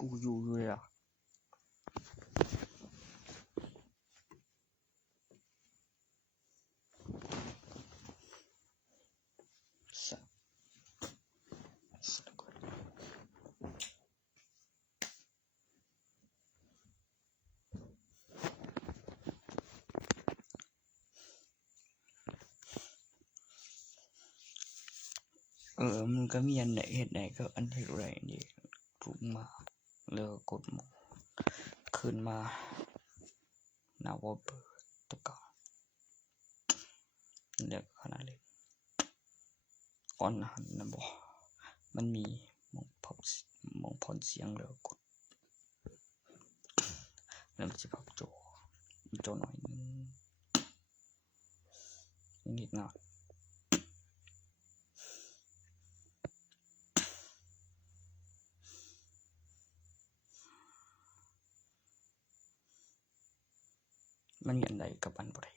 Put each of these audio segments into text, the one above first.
กูอยู่เลยอ่ะมึงก็มีอันไหนเฮ็ดได้ก็อันเฮ็ดได้นี่ถูกมาแล้วกดขึ้นมาหน้าว่าเปิดตะกาแล้วขนาดเล็กก่อนหันนะบ่มันมีมองพรเสียงแล้วกดแล้วมันสิพับจอหน่อยนึงนิดหน่อยมันอันใดกับอันบ่ได้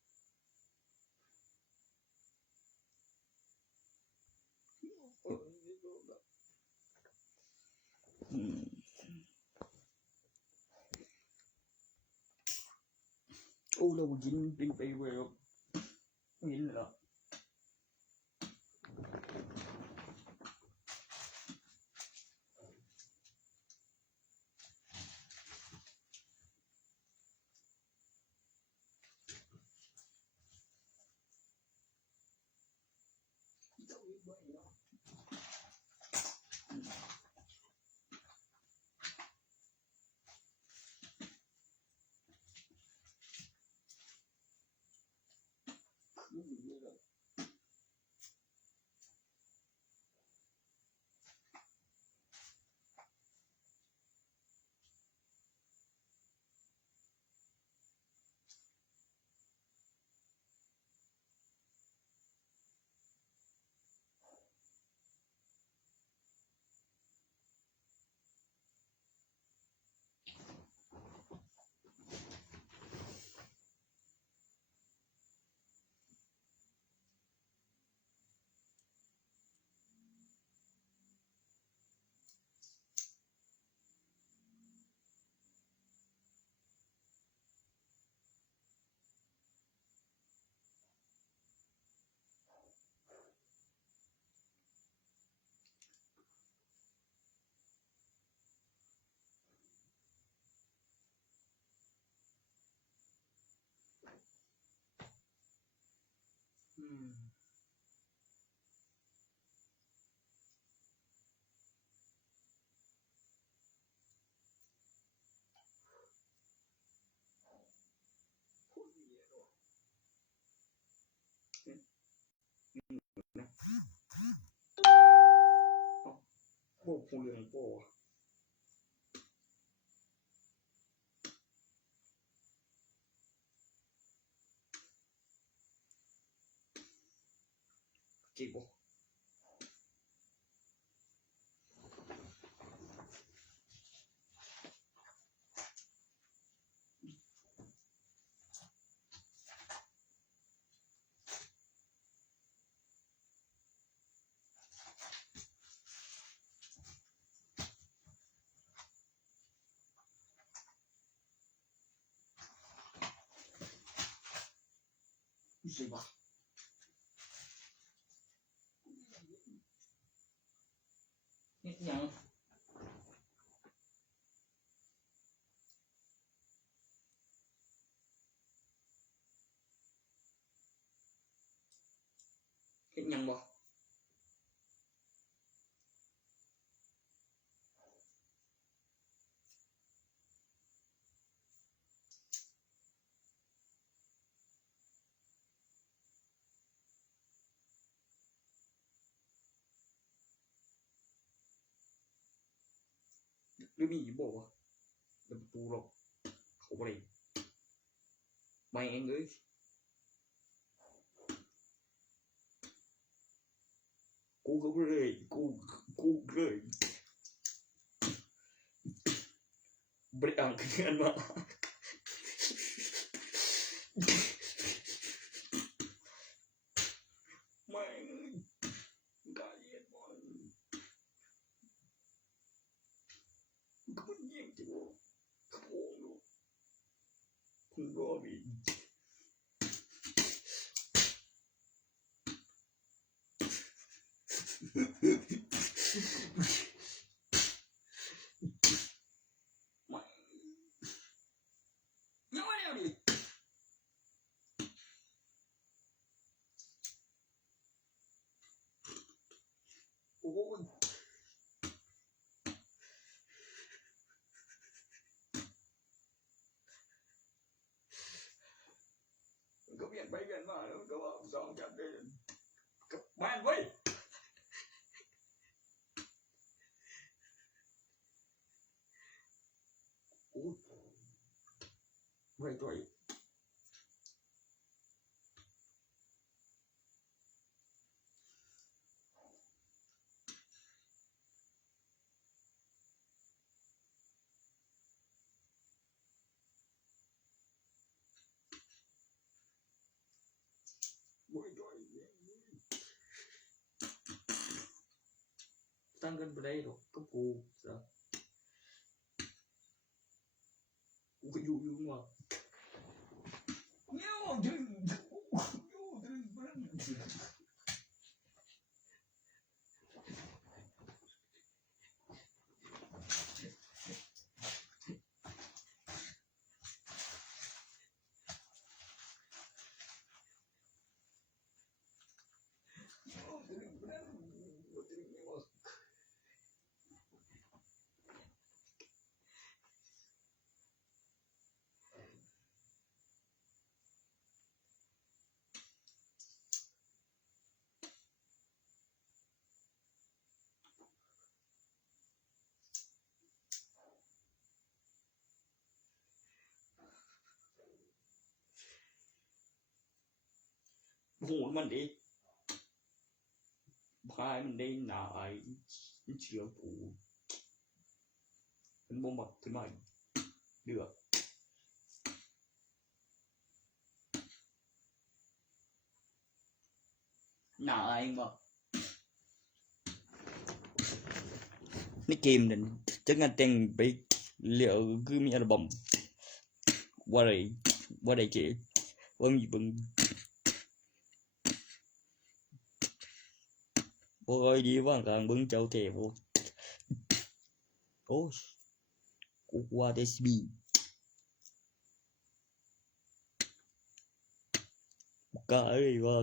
โอ้เรากินเป็นไปเว้ยเห็นเหรอ โอ้ผู้เรื่องโป้จิบ่สิบ่เฮ็ดหยังเฮ็ดหยังบ่หรือมีอีบ่วะเปิดประตูหรอกเข้าบ่ได้ไม่เองเอ้ยกูเข้าบ่ได้กูเลยบ่ได้อ่านเขียนมาไม่กาเย็นบ่กูยิงจิบ่กระโปงดูคุณรอบีไม่ยังไม่เอาดิโอ้ยก็เปลี่ยนไปเปลี่ยนมาแล้วก็ว่าสองจับได้กับบ้านเว้ยโอ้ยไม่ตัวอีกไม่ตัวอีกตั้งกันไปได้หรอกก็กูซะกูก็อยู่ว่าเนี่ยดึงโหมันดิพายมันได้หนาไอ้เชื้อปูมันบ่มักขึ้นมาเดือดหนาไอ้บ่ในเกมนั้นจักงานแต่งไปเหลียวคือมีอัลบั้มว่าได้เกว่ามีเบิ่งบ่ค่อยดีว่างกลางเบิ่งเจ้าเทพโอ้กูว่าได้สิบีกะเอ้ยว่า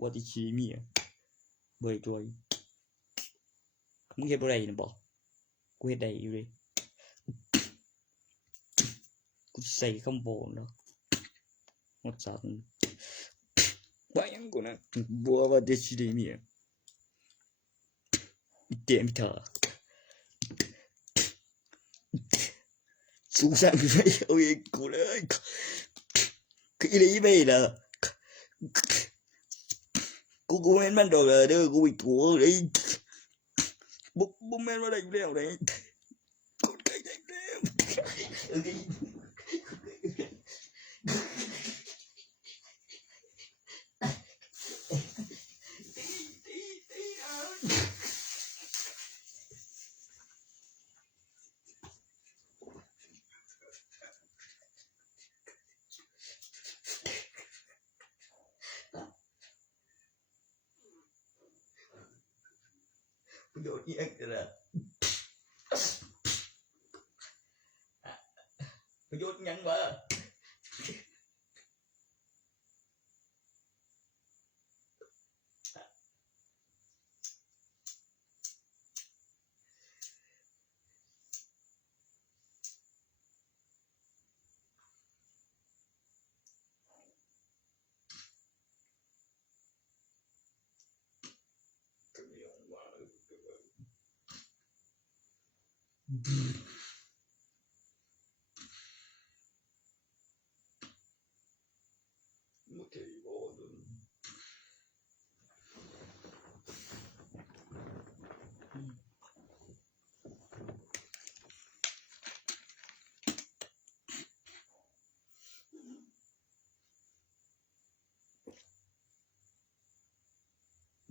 What is she me บ่ได้ตัวมึงเฮ็ดบ่ได้นะบ่กูเฮ็ดได้อยู่เด้กูใส่คำบ่เนาะหมดสัตว์ว่ายังกูนะบัวว่าเดชิเดมีเตมตาสุสานไปเอาเองกูเลยคืออีไม่ล่ะกูแม่นมันดอกเด้อกูไปตัวเลยบ่แม่นว่าได้อยู่แล้วเด้กูได้แล้วโดนอีกแล้วประโยชน์ยังวะ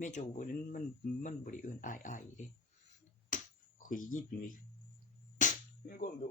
แม่โจบ่นั้นมันบ่ได้เอิ้นอ้ายๆเด้คุยยิบนี่มันก็ดู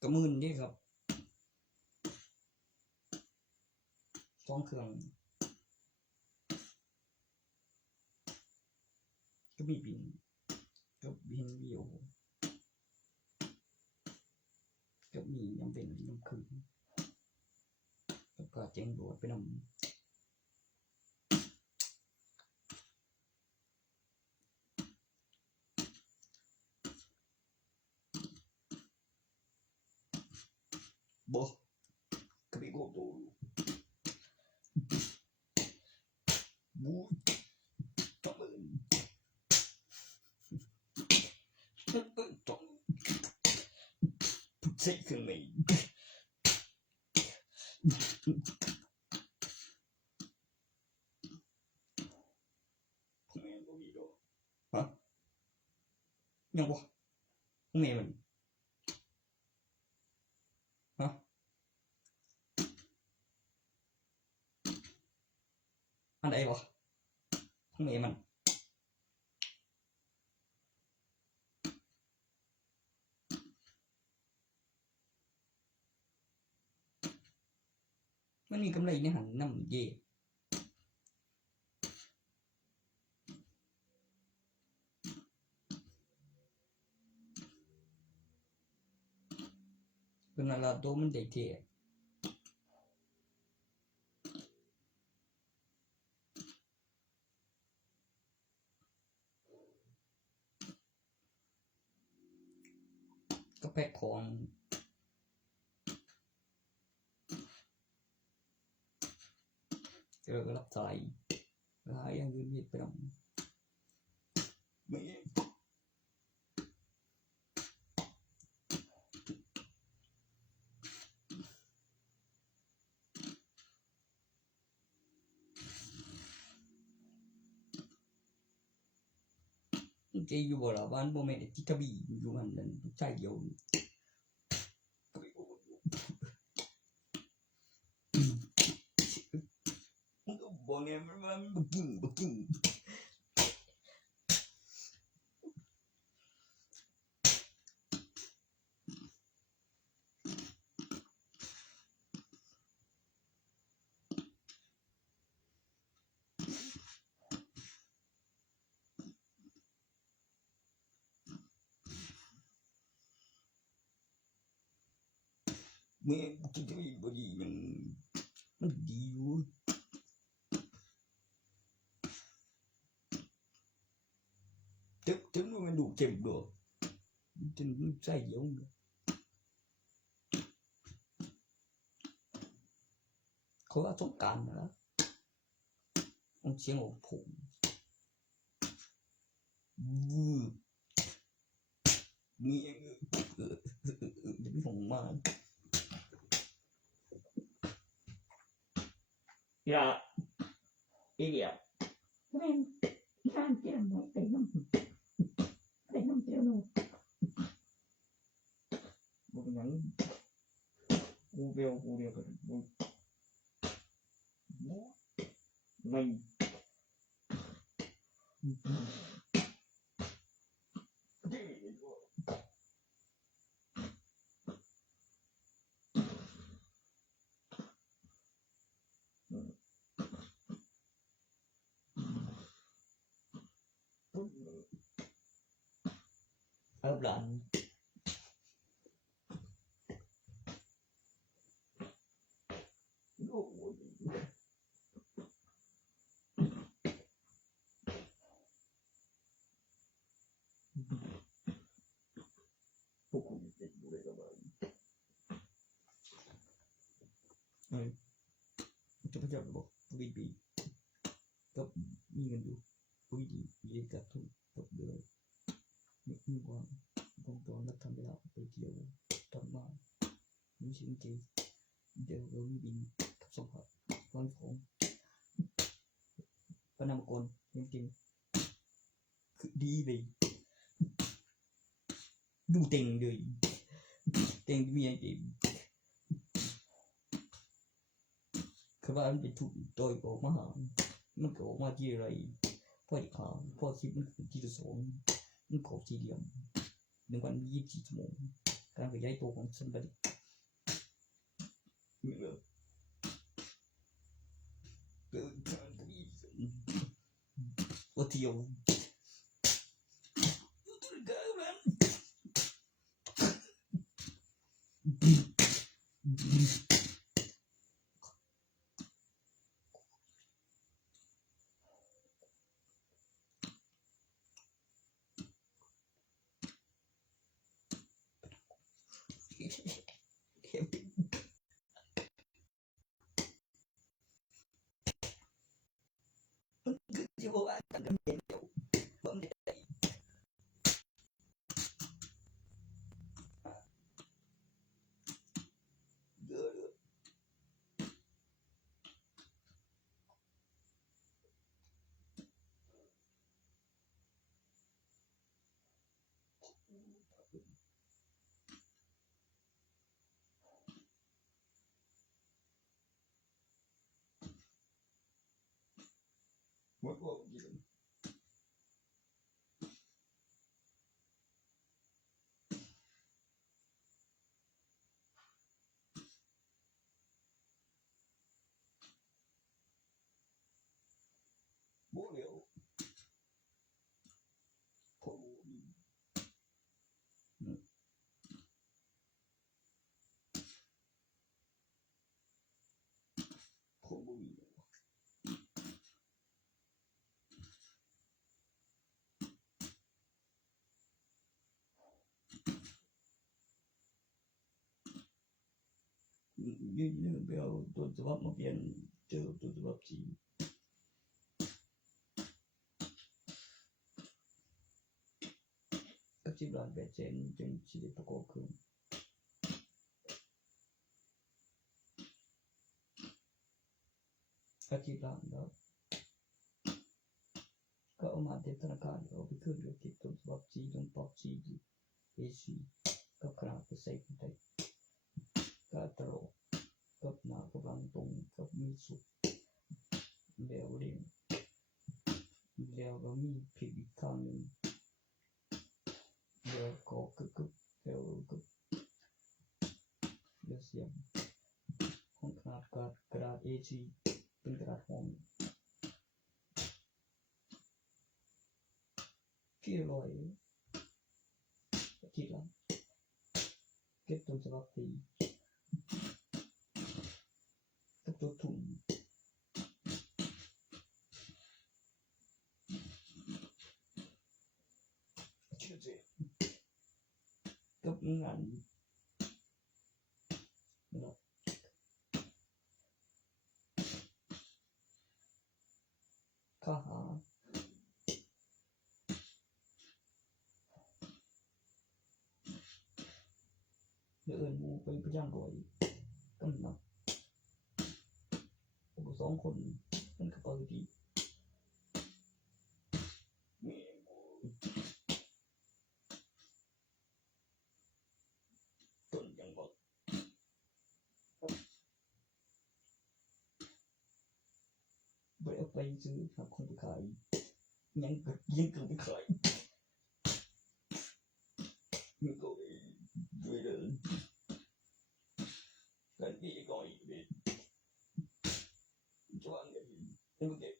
ก็มื่นเด้ครับ2เครื่องก็มีบินก็บินวิวก็มียังเป็นยังคืนแล้วก็แจ้งโดดไปนำบ่ก็มีโกโตบูต้องใช้เครื่องไหนฮะยังบ่แม่มันฮะอันใดบ่แม่มันมันมีกำไรในหันนำเย่เป็นอะไรตัวมันได้เท่ก็แพ็คของรับสายหาอย่างอื่นเฮ็ดไปนำไม่ใจอยู่บ่ล่ะบ้านบ่แม่นที่กระบี่อยู่หั่นนั่นใจเดียวบ่แน่มันบ่กินแม่กินจะบ่ดีมันดีอยู่ถึงมันดูเจ็บดอกจนใจเดียวเขาว่าต้องการนะเสียงของผมมีจะมีของมาอย่าอีกอ่ะแม่นข้างเจ้าหน่อยไปน้ำเจ้าหน่อยบ่เป็นหยังกูเดียวกันบ่ไม่หลานพวกคุณจะอยู่ได้สบายจะพยายามบอกวีบีก็มีเงินอยู่วีดีมีกับทุกกับเดือนมีความตอนนัดทำเวลาไปเที่ยวทำบ้านมีสิ่งที่เดี๋ยวเรามีบินกับสมบัติวันของปนำกลจริงๆคือดีเลยดูเต็งเลยเต็งมีอะไรคือว่ามันเป็นถูกโดยบอกมาหา มันก็ออกมาที่อะไรพอขาวพอ10มันคือที่2มันก็สี่เหลี่ยม1วันมี24ชั่วโมงการขยายตัวของ somebody เกิดการมีว่าเที่ยวที่ว่ากันกันเดียวบ่ได้บ่กินบ่แล้วพอบ่มียืนไปเอาตัวฉบับมาเปลี่ยนเจอตัวฉบับจีน10 ล้าน8แสนจึงสิได้ประกอบขึ้น10 ล้านแล้วก็เอามาเต็มธนาคารเอาไปขึ้นกับต้นฉบับจีนต้นปอกจีน AC กับขนาดใส่คนไทยก็ตลกกับหน้ากำลังตรงกับมีสุดแล้วเรียงแล้วก็มีผิดอีกข้างหนึ่งแล้วก็กึกแล้วก็แล้วเสียงของขนาดกระดาษ A4 เป็นกระดาษห้องที่ลอยที่หลังเก็บต้นฉบับตีกับตัวถุงกับงานข้าหาเดินมูไปพย่างก่อยกันนับ2 คนมันก็เปิดดีต้นยังบอกไปเอาไปซื้อหาคนไปขายยังเกิดไปขายมันก็ด้วยเดินกันดีก่อยเด็ดจวงกันนี่มันเด็ด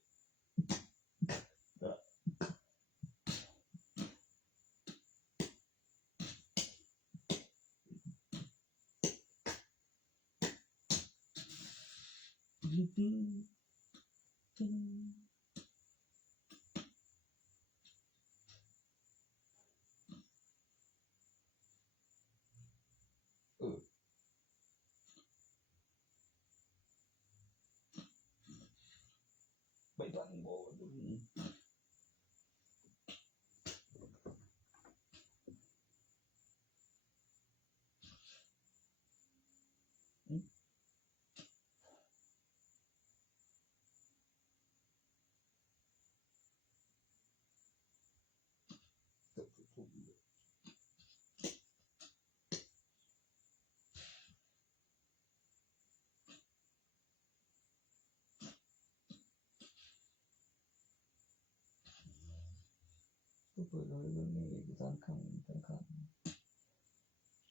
ไปตั้งโบดู ก็เปิดเลยเรื่องนี้เอกสารครั้งสำคัญ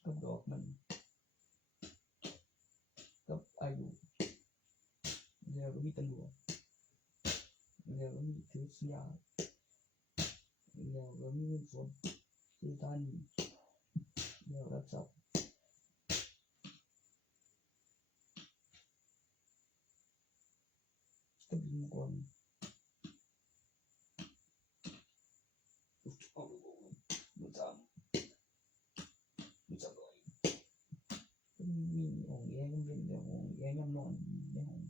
กับดอกมันกับอายุแล้วก็มีตำรวจแล้วก็มีถือสัญญาแล้วก็มีเงินสดซื้อตานีแล้วรับทรัพย์ก็บินก่อนมันจำเลยมีห้องแอร์ก็เป็นแต่ห้องแอร์ยังนอนในห้อง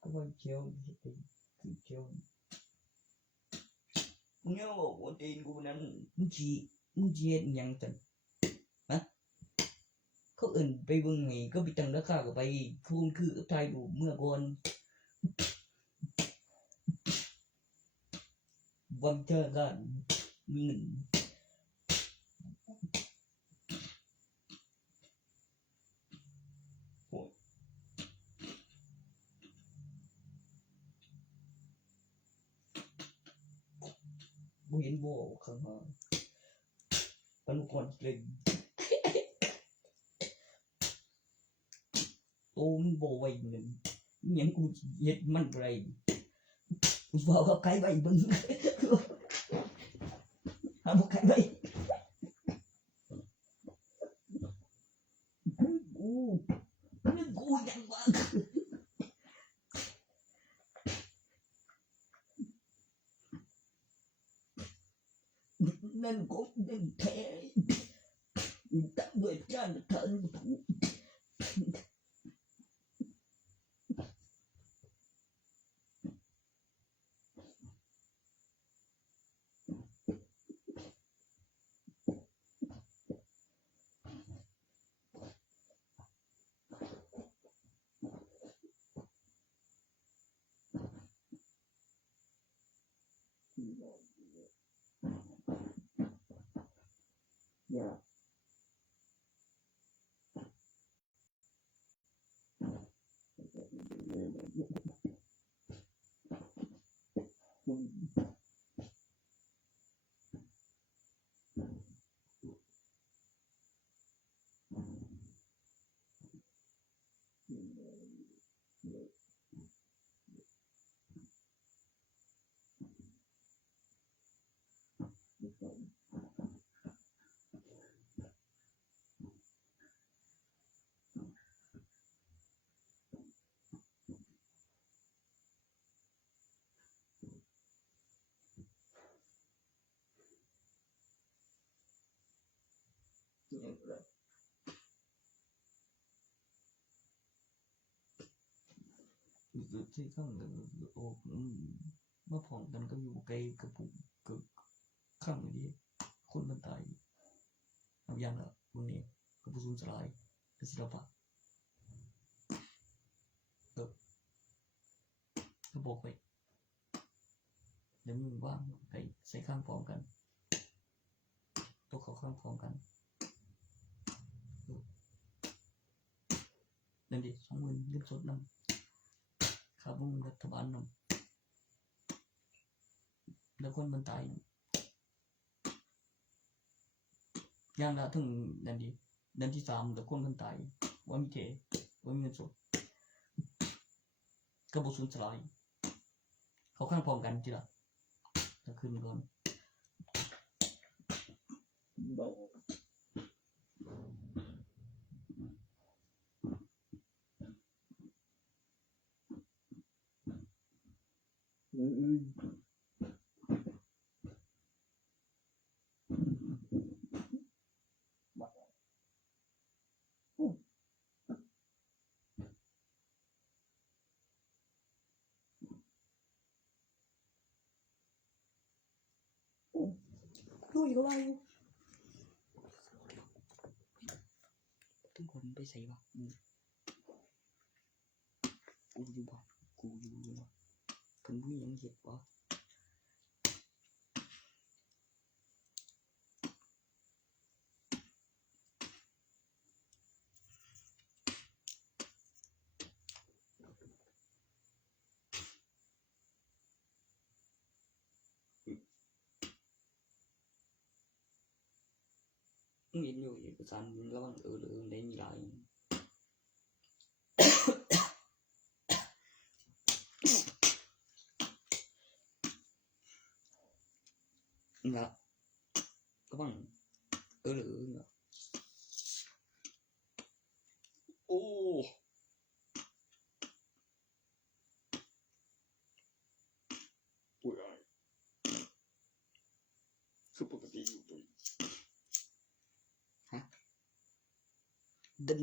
ก็ว่าเชียวคือเชียวมึงเนี่ยบอกว่าตีนกูนั้นมึงชี้เฮ็ดหยังจังฮะเขาเอิ้นไปเบิ่งให้ก็ไปตั้งราคาก็ไปคูณคือถ่ายรูปเมื่อก่อนวันเจอกันมีเงินโอ้ยบ่เห็นบ่ข้างหน้าปนุกรเล่นโตมันบ่ไหวเงินอิหยังกูเฮ็ดมันบ่ได้กูว่าเขาไกลไว้เบิ่งหาบ่ไกลไว้กูยังว่านั่นก็เป็นแท้ตั้งด้วยจานเถินอย่าที่ข้างโอ้มาพร้อมกันก็อยู่ไกลกับผู้ก็ข้างนี้คนมันตายเอาอย่างละพวกนี้ก็บ่สูญสลายก็ศิลปะก็บอกไปเดี๋ยวมึงว่างไปใส่ข้างพร้อมกันตัวเขาข้างพร้อมกันนั่นดิ 20,000 เงินสดนำค่าบำรุงรัฐบาลนำแล้วคนมันตายอย่างละถึงนั่นดิเดือนที่3แล้วคนมันตายว่ามีเงินสดก็บ่สูญสลายเขาข้างพร้อมกันจิล่ะจะขึ้นก่อนบ่ดูอีกอะไรทุกคนไปใส่วะกูอยู่บ่เพิ่นมีหยังเฮ็ดบ่ เห็นอยู่เอกสารระวังหรือได้มีหลายนะระวังหรือนะโอ้คือปกติอยู่ตรงฮะดัน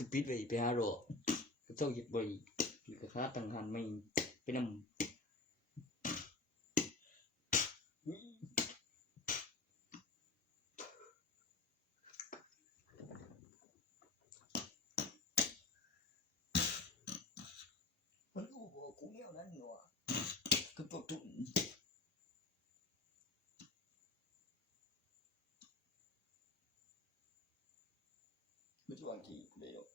คือปิดไว้ไปหาโรเจ้าหยิบไว้อยู่กับค้าต่างหันไม่ไปนำมันรู้บ่กูแนวนั้นว่ะคือปกติไม่รู้ว่ากี่เดียว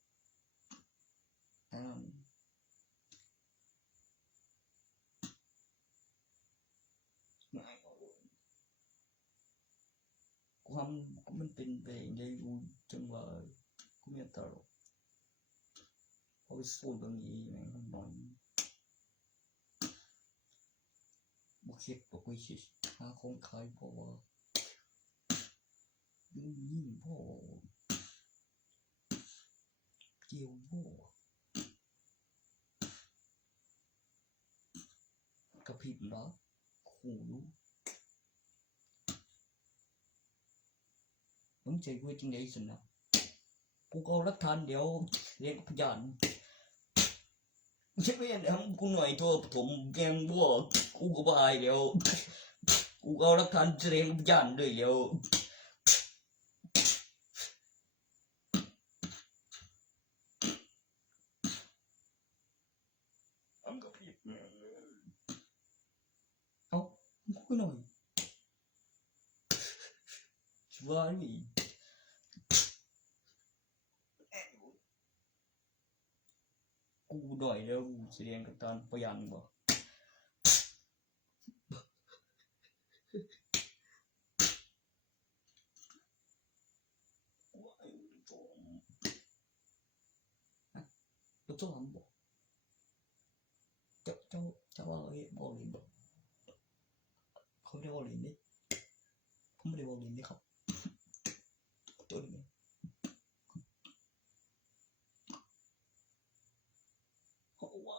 ไม่ความมันเป็นไปได้รู้จังว่ากูไม่ตลกเอาไปสู้ตรงนี้แม่งนอนบ่คิดบ่คุยคิดหาของขายเพราะว่ายิ่งพ่อเกี่ยวบ่กระพริบนะขู่อยู่มึงใจกูจังได๋ซั่นน่ะกูก็หลักฐานเดี๋ยวเรียกพยานใช่มั้ยทำกูหน่อยตัวผมแกงบ่กูก็บ่อายแล้วกูก็หลักฐานแสดงพยานด้วยแล้วก็ผิดเอากูหน่อยชัวร์นี่กูหน่อยแล้วแสดงกับการพยานบ่บ่ต้องบ่เจ้าว่าเอ้ยบ่เลยบ่เขาได้บ่เลยนี่ผมไม่ได้บ่เลยนี่ครับตัวนี้เขาว่า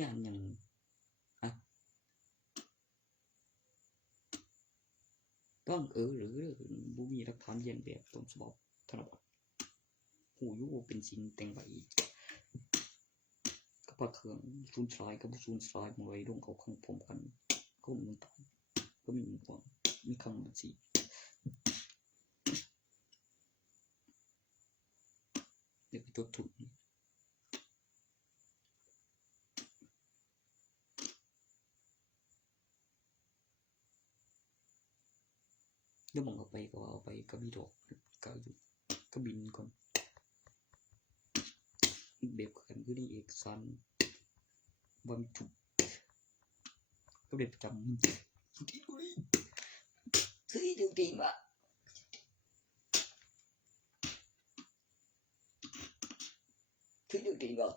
งานยังฮะต้องหรือบ่มีหลักฐานเรียนแบบต้นฉบับธนบัตรหูอยู่เป็นสิ่งแต่งไว้กับเครื่องสูญสลายกับสูญสลายมาไว้ลงเข้าข้างพร้อมกันก็มีต่างก็มีความมีคำบัญชีเดี๋ยวไปตัวถุนเดี๋ยวมองเอาไปก็เอาไปก็มีดอกก็อยู่ก็บินก่อนแบบกันคือนี่เอกสารว่ามีถูกก็แบบจำที่ดูดิซื้อดูดีมาซื้อดูดีมา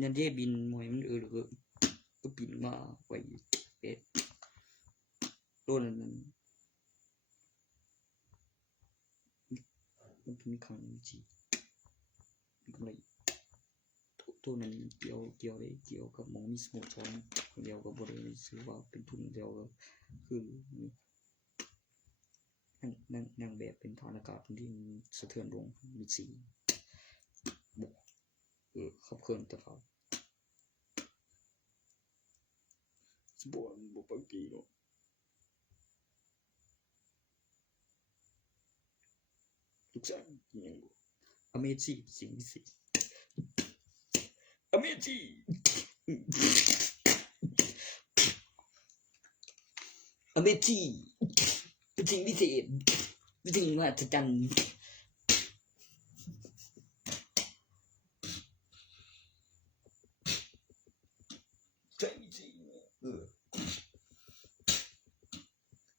ยันเด้บินหอยมันหรือก็บินมาไว้เป็ดตัวนั้นมันเป็นครั้งจีบินเลยตัวนั้นเกี่ยวได้เกี่ยวกับมองมีสโมสรเดียวกับบ่ได้ซื้อว่าเป็นทุนเดียวก็คือนั่งแบบเป็นฐานอากาศที่สะเทือนลงมีสีบอกขับเคลื่อนตลอดบ่ปกติเนาะทุกอย่างยังบ่ Amazing สิ่งพิเศษ Amazing Amazing เป็นสิ่งพิเศษเป็นสิ่งมหัศจรรย์ใช่จริง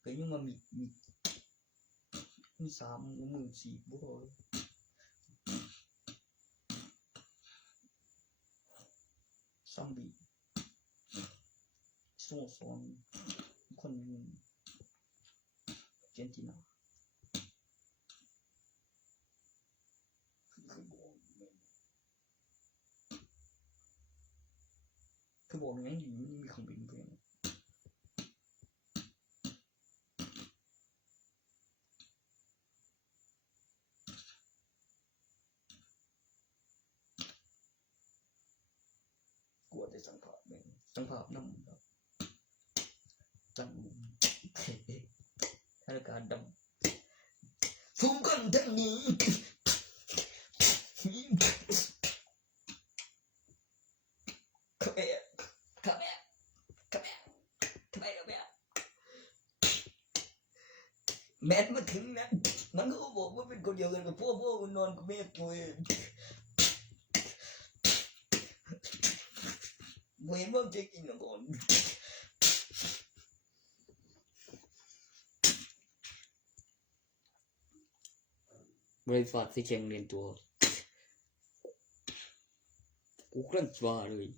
ก็ยังมามี3มือ4บ่พอซัมบีสโมสรคนอาร์เจนตินาคือบอกอย่างนี้มีเครื่องบินเพื่อนกลัวได้สังภาษณ์นำครับจังธนาคารดำสู้กันทางนี้แม้มาถึงนะมันก็บอกว่าเป็นคนเดียวกันกับพวกมันนอนกับแม่กูเห็นว่าจะกินก่อนบริษัทที่แข่งเรียนตัวกูกลั่นว่าเลย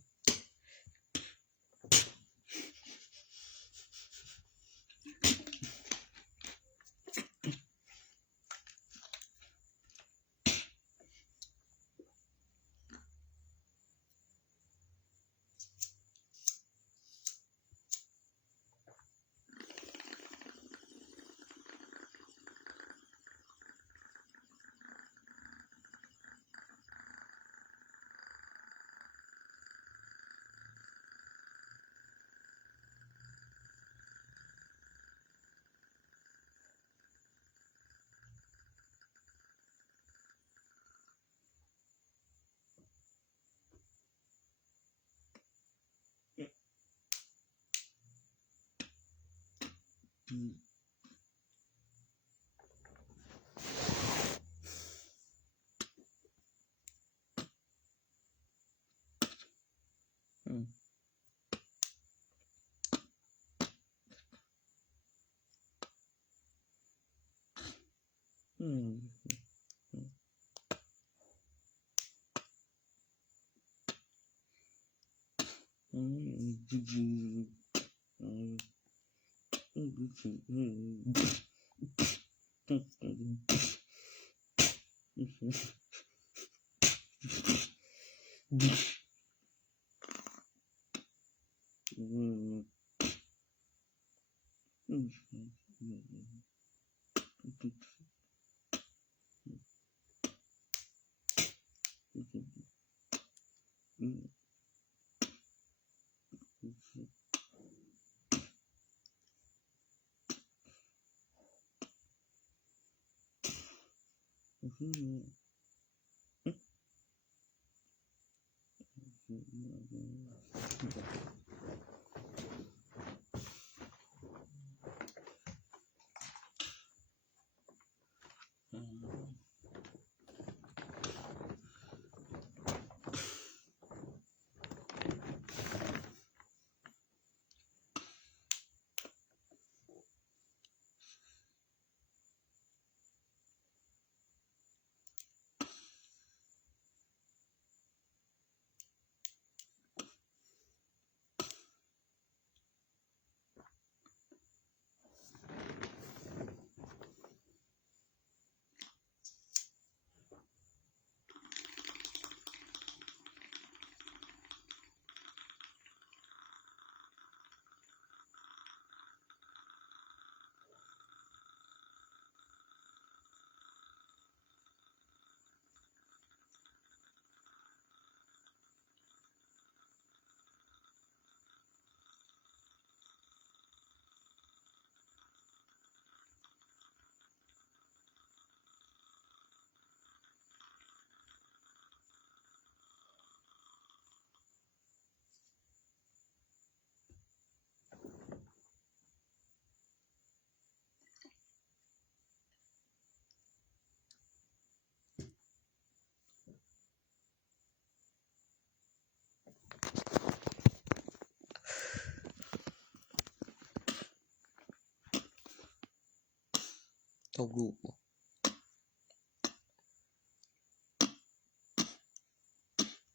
ตกลูกบ่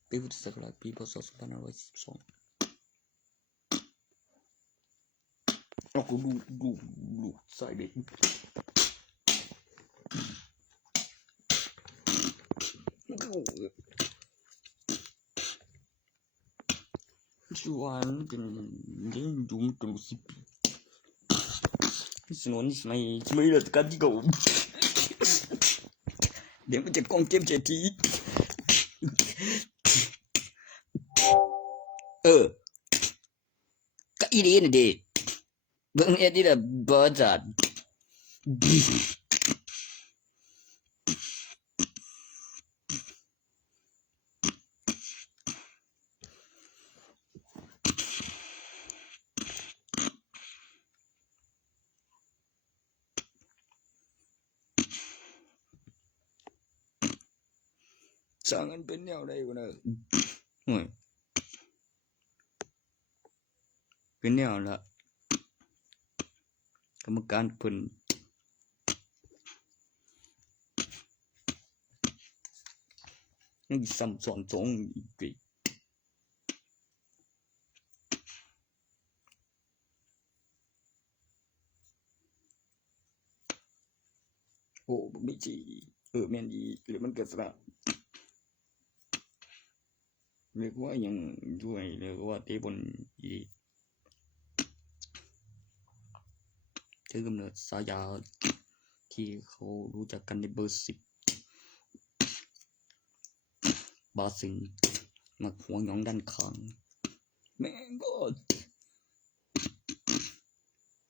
ปีพุทธศักราชปีพศ2542เอากูดูใส่เบ็ดชวนเป็นเรื่องดุมตุสิสนวนไม่ละกันที่กูเดี๋ยวมันจะกองเกมเจทีก็อีนี่น่ะดิเบิ่งเอ็ดนี่ล่ะบ่จัดสร้างกันเป็นแนวใดวะน่ะโอ้ยเป็นแนวละกรรมการเพิ่นยังซ้ำซ้อนสองอีกโอ้ไม่จีแม่นอีหรือมันก็สระเรียกว่ายังด้วยเรียกว่าเตะบอลอีถือกำเนิดสายาที่เขารู้จักกันในเบอร์10บาซิงมักหัวหยองด้านข้างแม่งก็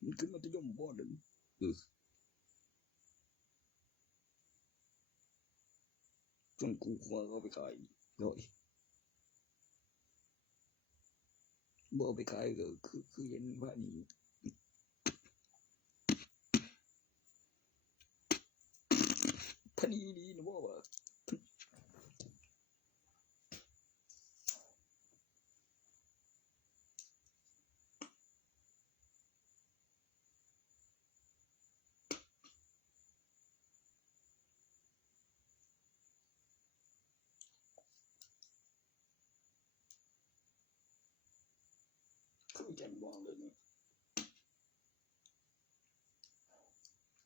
มันขึ้นมัธยมบ่ได้จนกูคว้าเอาไปขายบ่เอาไปขายก็คือเห็นว่านี่พันดีนะบ่ว่าคือจังบ่เลยนี่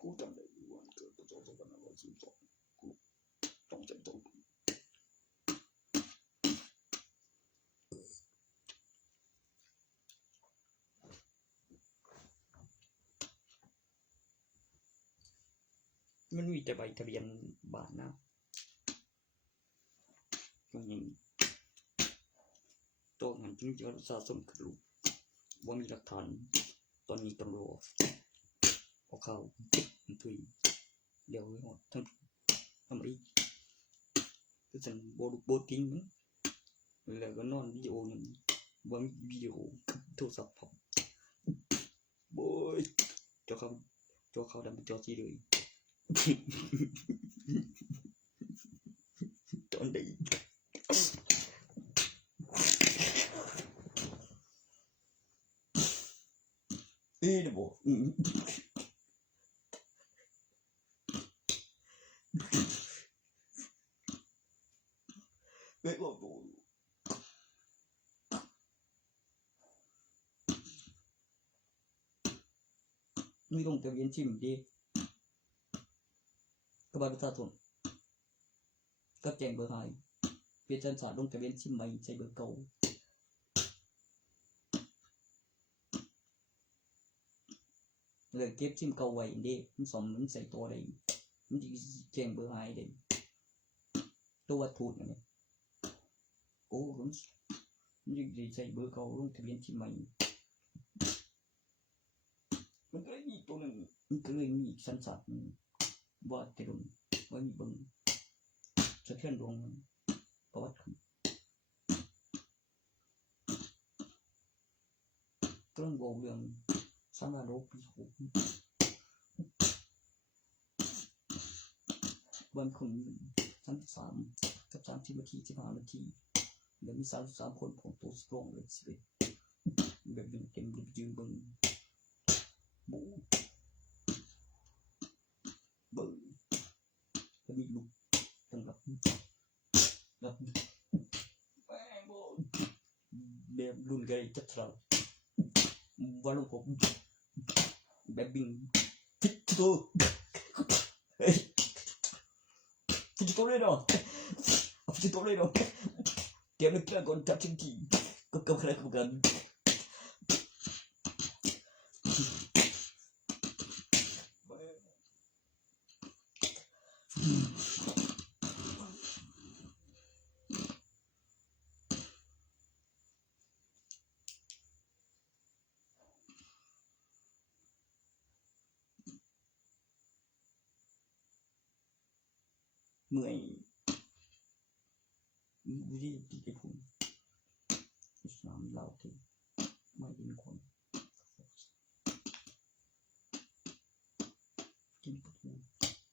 กูจำได้วันเกิดพศ2542กูต้องจำต้องมันมีแต่ใบทะเบียนบ้านนะก็ยังตัวมันจึงจะสะสมกระดูกว่ามีหลักฐานตอนนี้ตำรวจเอาเข้าตุยเดี๋ยวหมดทั้งทำอีกก็จะโบติ้งแล้วก็นอนวิดีโอนึงว่ามีวิดีโอโทรศัพท์ผมโบยจอเขาดำจอสีเลยตอนนี้นะบ่เฮ้ยบ่มีลงทะเบียนชิมดีกับบัตรประชาชนก็แจ้งเบอร์ให้เปลี่ยนสัญชาติลงทะเบียนชิมใหม่ใช้เบอร์เก่าเลยเก็บชิมเก่าไว้เด้มันซ่อมมันใส่ตัวได้มันสิแจ้งเบอร์ให้ได้ตัววัตถุนั่นแหละโอ้มันสิใส่เบอร์เก่าลงทะเบียนชิมใหม่มันก็เลยมีตัวนึงมันก็เลยมีสัญชาติว่าแต่ดมว่ามีเบิ่งสะเทือนดวงประวัติก็ต้องบอกเรื่องสังหารโลกปี6วันคน33กับ30นาที15นาทีแล้วมี33คนของตัวสตรองเลย11แบบยืนเต็มยืนเบิ่งบู เบิ่งก็มีลูกตั้งรับรับแม่งบ่แบบรุ่นไกจัดเราว่าลงผมแบบบิงทิศโตทิศโตเลยเนาะทิศโตเลยเนาะเดี๋ยวนึกถึงก่อนจับจริงๆก็ใครก็กันเมื่อยวิธีที่จะพูดอิสลามเราที่ไม่เป็นคนกินประตู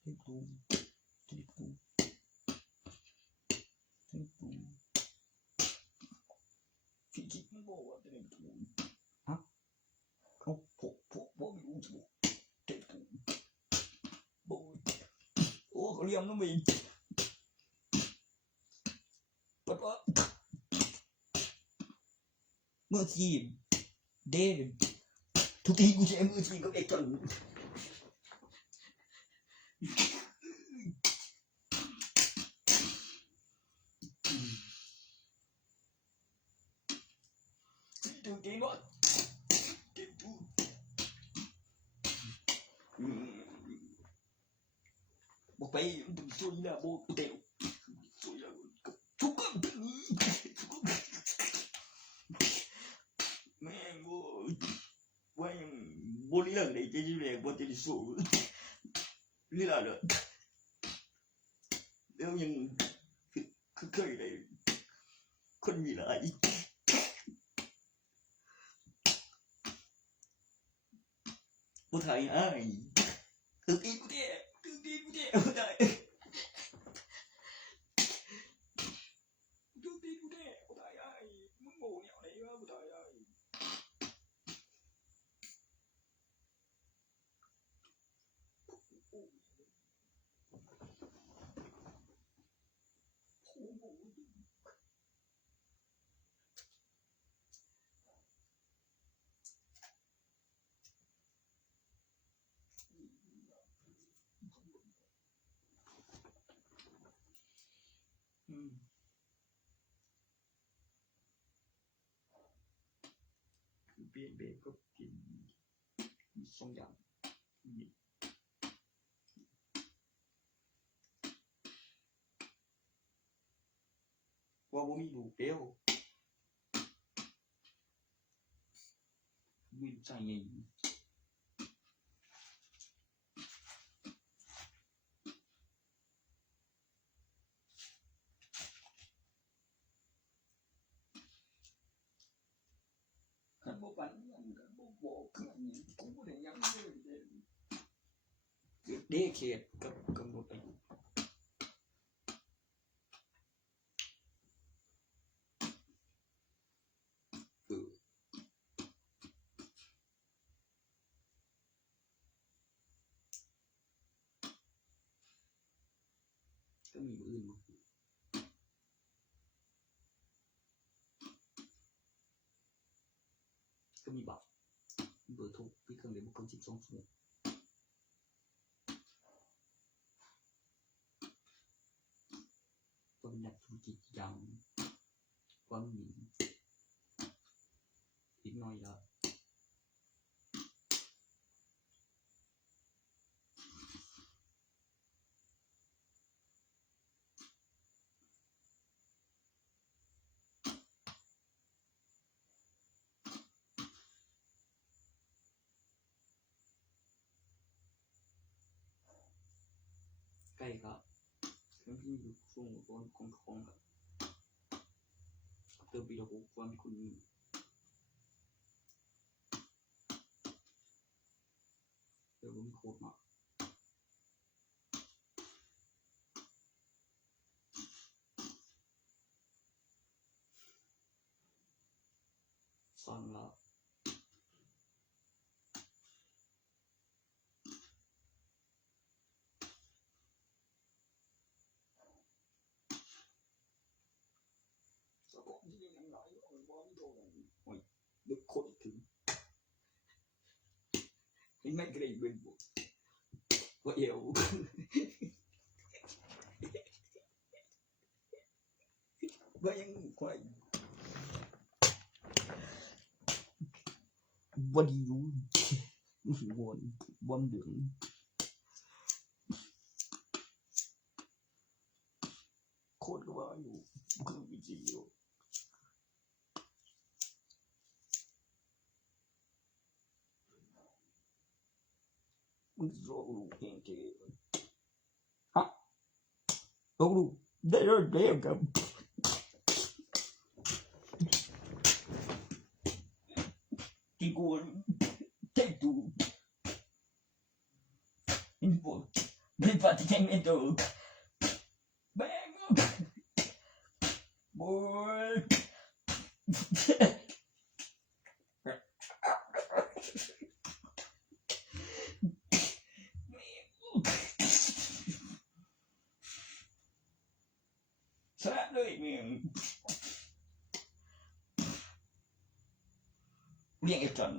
กินประตูกินประตูกินประตูที่คิดไม่บอกว่าจะเป็นประตูฮะเขาพวกไม่รู้จะบอกเจ็บประตูบอกโอ้เขาเรียกน้องมีปัดว่าเมื่อทีเดนทุกทีกูใช้มือทีก็เด็กจังทุกทีเนาะบอกไปมึงช่วยนะบอกกูเตะช่วยแล้วทุกคนแม่งกูว่ายังบริเรื่องไหนจะยิ่งแรงกว่าจะสู้นี่ล่ะเด้อแล้วยังเคยได้คนมีหลายบ่ไทยอ้ายตึกอีกูเด้บ่ได้ตึกอีกูเด้บ่ได้อ้ายมึงโง่แนวไหนวะบ่ได้อ้ายเปลี่ยนเบรกก็กิน2อย่างว่าบ่มีลูกเดียวมีใจไงคันบ่ปันยังกันบ่บอกคืออันนี้กูบ่ได้ยังเลยเด้เขตกับกำหนดอายุก็มีอื่นก็มีบัตรเบอร์โทรที่เครื่องเล่นบุคคล12ชั่วโมงก็มีนักธุรกิจอย่างความหนีอีกหน่อยละใกล้ครับเรื่องที่อยู่ช่วงต้นของกับเติมปีละ6ความคุณเดี๋ยวผมโคตรมาสั่งละ บ่มีโตกันโอ้ยดึกคนถึงเห็นไหมก็ได้เบิ่งบ่ว่าเอวบ่ยังค่อยบ่ดีอยู่บ่เดืองโคตรก็ว่าอยู่คือวิธีอยู่มึงโซลูกเองเกฮะโซลูกได้กับที่กูได้ดูอินโฟไม่ปฏิเสธไม่ถูกแบงบอยสระเลยมึงเรียกไอ้จัน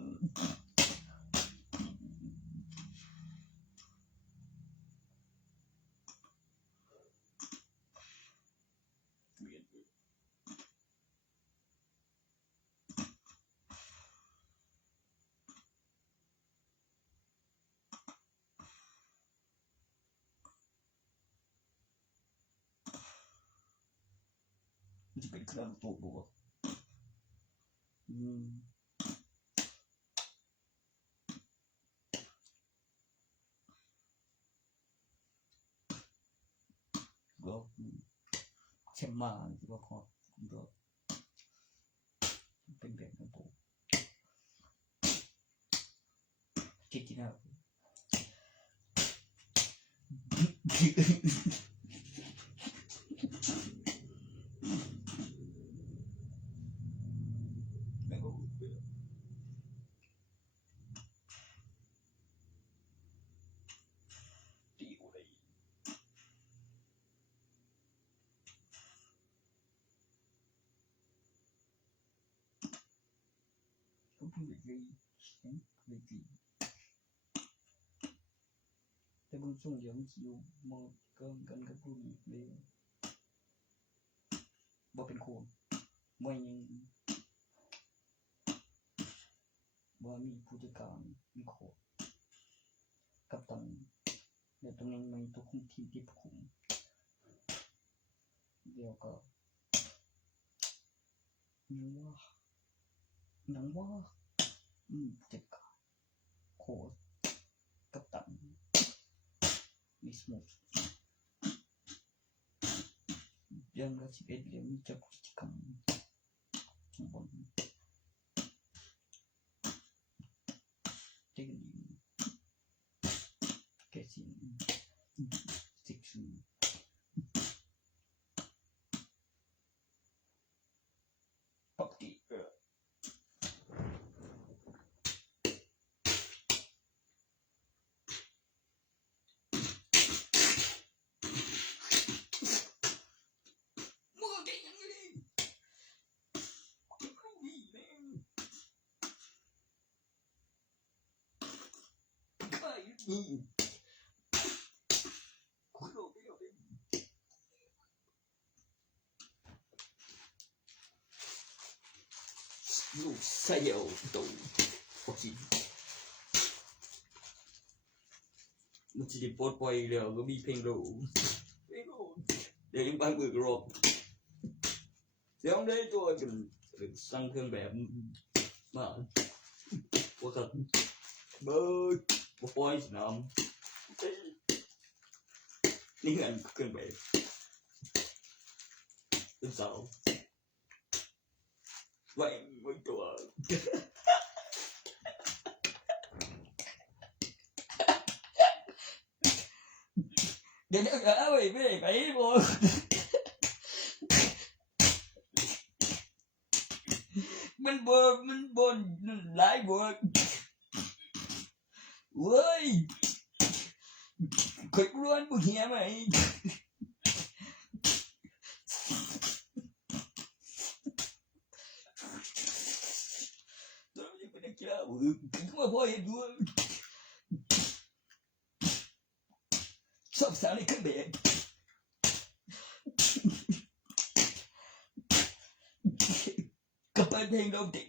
จะเป็นเครื่องตัวบัวก็เช่นมาที่ว่าขอก็เป็นแบบนั้นผมคิดที่น่าไม่รู้ดีกว่าเลยก็พูดเลยแต่บางช่วงเดี๋ยวมันคิวมองกันกับผู้นี้เลยบ่เป็นโคนบ่ยังบ่มีผู้จัดการมีโคกัปตันในตำแหน่งใหม่ตัวคุมทีมที่คุมเดี๋ยวก็นังว่าผู้จัดการโคกัปตันมีสมุดยังก็11เดือนมีจับกิจกรรมบนเทคนิคแกสิซิกซ์ปกติลูกใส่เอาตัวโอเคมันจะปลดปล่อยแล้วก็มีเพลงโลเดี๋ยวยังไปเบิกรอบเดี๋ยวได้ตัวจนสั่งเครื่องแบบมาว่าครับเบิร์ดปล่อยสนามนี่เงินเครื่องแบบเป็นสาวไว้ตัวเดี๋ยวเอาไปบ่มันบ่หลายบ่เว้ยค่อยร้อนบ่เหี้ยไหม ก็มาพ่อเห็นดูชอบสาวในเครื่องแบบกับเปิดเพลงโรแมนติก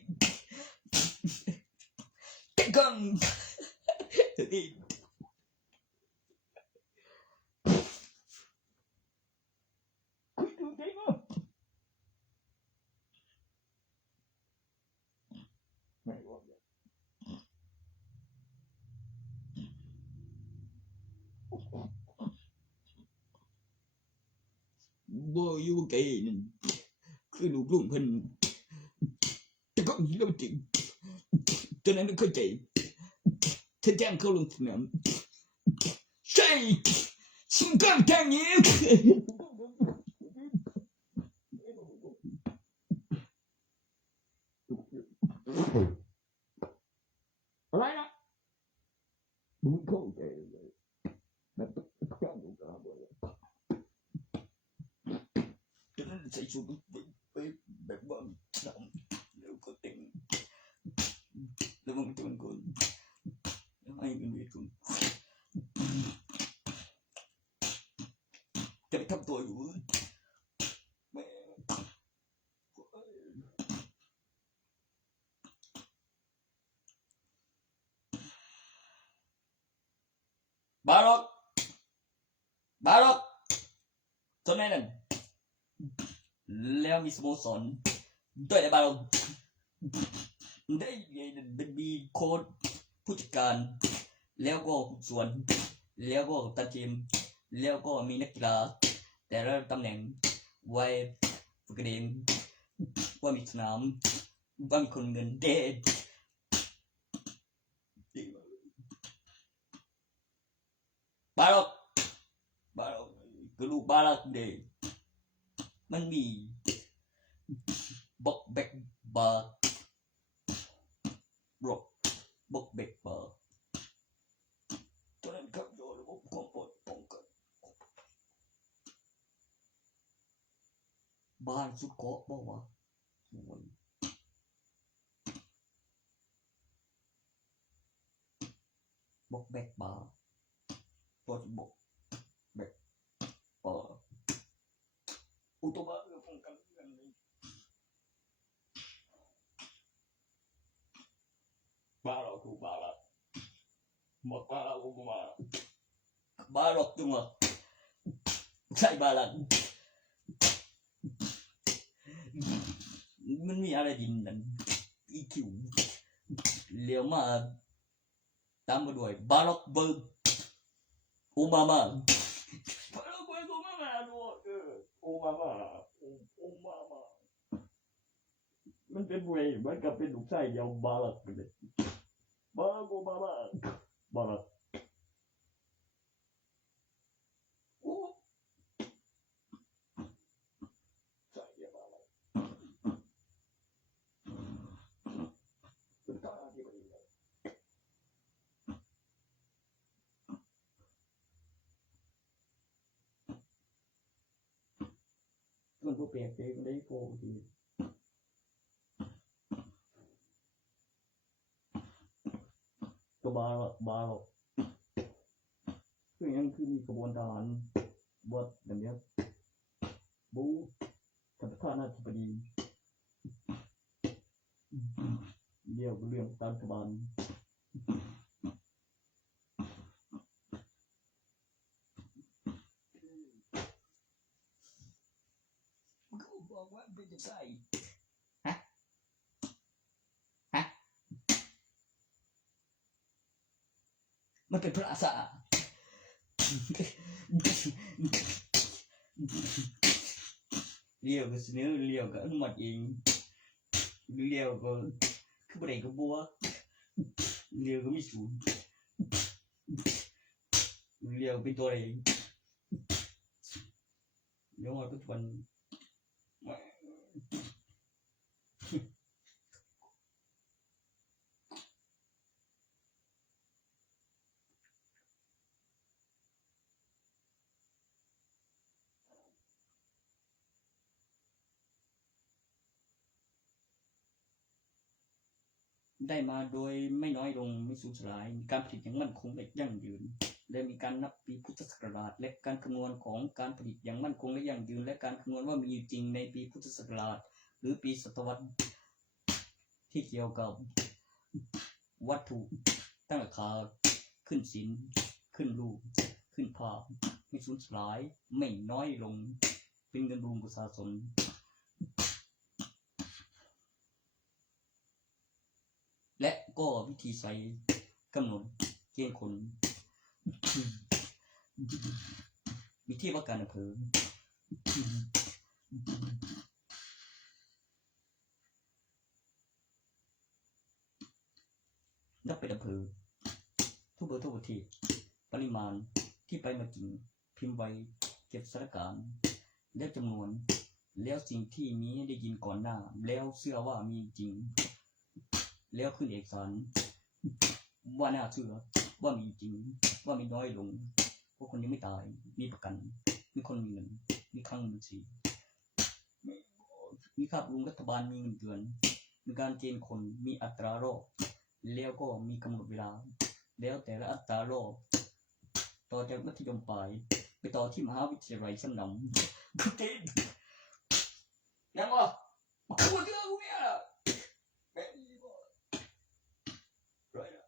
แต่ก่อนนี่คุยดูได้มั้ยไม่ว่าบ่อยู่ไกลนั่นคือลูกลุงเพิ่นแต่ก็โรแมนติกตอนนั้นเข้าใจเธอจ้างเขาลงสนามใช่ฉันก็ทางนี้อะไรนะมึงเข้าใจเลยแบบข้างดูกันเลยตอนนั้นใส่ชุดไปแบบว่าดำแล้วก็แต่งแล้วมันเป็นคนแล้วให้เป็นเวทคนจะไปทำตัวอยู่แม่บาร็อกบาร็อกตอนนั้นแล้วมีสโมสรด้วยในบาร็อกได้เป็นมีโค้ชผู้จัดการแล้วก็ส่วนแล้วก็ตัดทีมแล้วก็มีนักกีฬาแต่ละตำแหน่งไว้ฝึกเองว่ามีสนามว่ามีคนเงินเด็ดบาร็อกบาร็อกก็ลูกบาร็อกเด็ดมันมีบอกแบกบาร์บล็อกบอกแบกบาร์ตอนนั้นครับโยนระบบความปลอดป้องกันบ้านสุดเกาะบอกว่าบอกแบกบาร์ปลดบอกแบกบาร์อุตบะเรื่องป้องกันกันเลยบาร์เราถูกบาร์ละหมดบาร์เรากูมาบาร์หลอกจังวะใช่บาร์ละมันมีอะไรดินนั่นอีคิวเลี้ยวมาตามมาด้วยบาร็อกเบิร์กโอบามาบาร็อกเบิร์กโอบามาด้วยโอบามาโอบามามันเป็นเวย์มันก็เป็นลูกชายเดียวบาร็อกเลยบาร็อกโอบามาบาร็อกโอ้ใช่เดียวบาร็อกเป็นตาที่ไม่ดีมันผู้เปลี่ยนเองได้โฟล์ทีก็บาร็อกคือยังคือมีกระบวนการบทแบบนี้บูกับข้าราชบดีเรียกเรื่องการกบาลเขาบอกว่าเป็นจะใช่ฮะฮะมันเป็นพระอาสาเรียวก็เสนอเรียวก็อนุมัติเองเรียวก็คือประเด็นก็บัวเรียวก็มีสูตรเรียวเป็นตัวเองเรียวมาปัจจุบัน ได้มาโดยไม่น้อยลงไม่สูญสลายมีการผลิตอย่างมั่นคงและยั่งยืนและมีการนับปีพุทธศักราชและการคำนวณของการผลิตอย่างมั่นคงและยั่งยืนและการคำนวณว่ามีอยู่จริงในปีพุทธศักราชหรือปีศตวรรษที่เกี่ยวกับวัตถุตั้งราคาขึ้นสินขึ้นรูปขึ้นภาพไม่สูญสลายไม่น้อยลงเป็นเงินรวมประชาชนและก็วิธีใช้กำหนดเกณฑ์คนวิธีว่าการอำเภอนับเป็นอำเภอทั่วประเทศปริมาณที่ไปมาจริงพิมพ์ไว้เก็บสถานการณ์และจำนวนแล้วสิ่งที่มีได้ยินก่อนหน้าแล้วเชื่อว่ามีจริงแล้วขึ้นเอกสารว่าน่าเชื่อว่ามีจริงว่ามีน้อยลงเพราะคนยังไม่ตายมีประกันมีคนมีเงินมีคลังบัญชีมีค่าบำรุงรัฐบาลมีเงินเดือนมีการเกณฑ์คนมีอัตราโรคแล้วก็มีกำหนดเวลาแล้วแต่ละอัตราโรคต่อจากมัธยมปลายไปต่อที่มหาวิทยาลัยชั้นนำคือเต้นยังวะพูดเรื่องกูเนี่ยแม่งนี่ก็ร้อยละ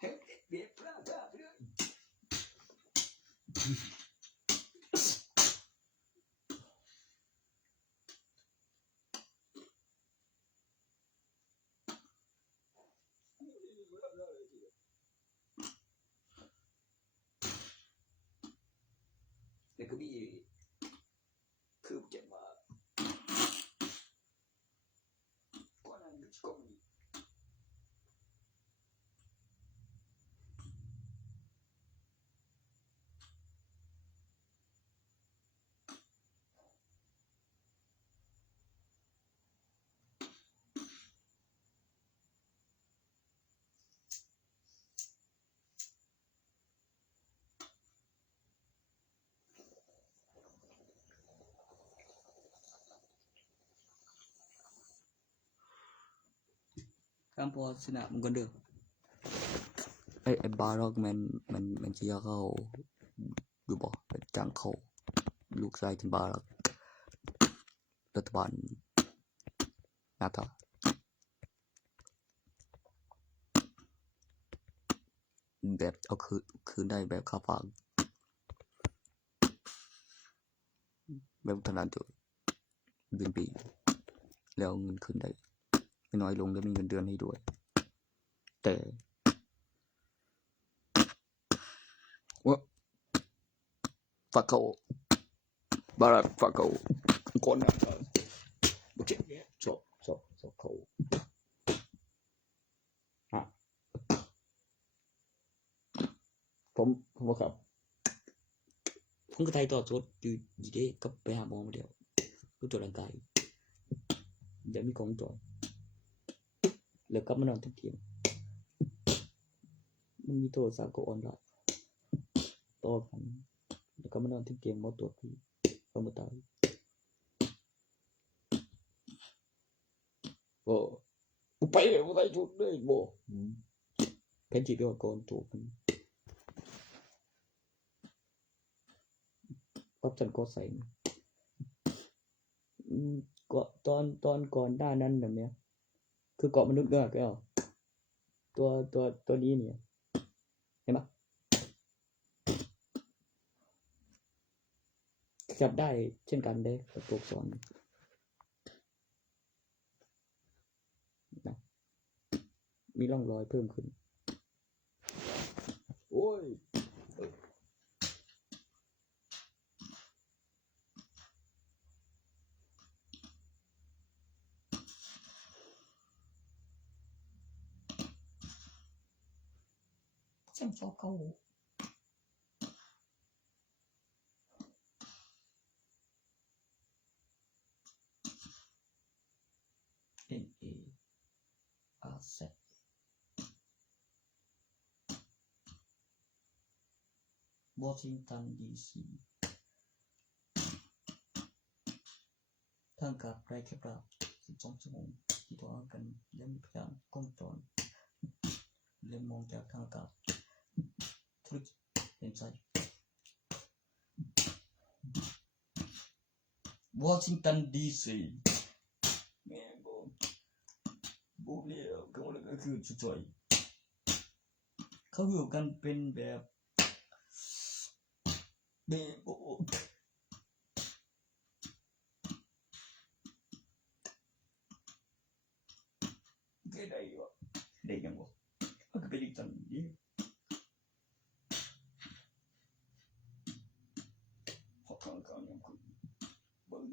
เฮ้ยเบียดพลาดไปเลยแล้วก็มีคือเจ็บมาก่อนนั้นก็มีการพอชนะมันก็เด้อไอ้บาร็อกมันเชียร์เขาอยู่บ่เป็นจังเขาลูกชายที่บาร็อกรัฐบาลนาตาแบบเอาคืนได้แบบค่าฝากแบบธนาคารเดือนปีแล้วเงินคืนได้ไม่น้อยลงแล้วมีเงินเดือนให้ด้วยแต่ว่าฝากเขาบารักฝากเขาก่อนนะโอเคชอบเขาฮะผมว่าครับผมก็ไทยต่อสดอยู่ดีๆก็ไปหาหมอมาเดียวรู้ตัวร่างกายเดี๋ยวมีของจ่อยแล้วกลับมานอนทุกเที่ยงมันมีโทรศัพท์ก็ออนไลน์ต่อกันแล้วก็มานอนทุกเที่ยงหมอตรวจพี่เขามาตายโอ้ไปเลยไม่ได้ชุดเลยโบแค่จีบก่อนถูกกันก็จันก็ใส่ก็ตอนก่อนหน้านั้นแบบเนี้ยคือเกาะมนุษย์เงือกแล้วตัวนี้เนี่ยเห็นปะจับได้เช่นกันเลยกับตัวอักษรนะมีร่องรอยเพิ่มขึ้นโอ้ยฉันชอบเขาNARZ วอชิงตันดีซีทางการไร้แคบรา12 ชั่วโมงที่ต่อกันและมีพยานกล้องจรเริ่มมองจากทางอากาศธุรกิจเห็นใจวอชิงตันดีซีแม่บอกเรียกเขาเลยก็คือช่วยเขาอยู่กันเป็นแบบเบโบได้วะได้ยังวะมันก็เป็นอีกตันดีพอทางการยังคือบึ้ง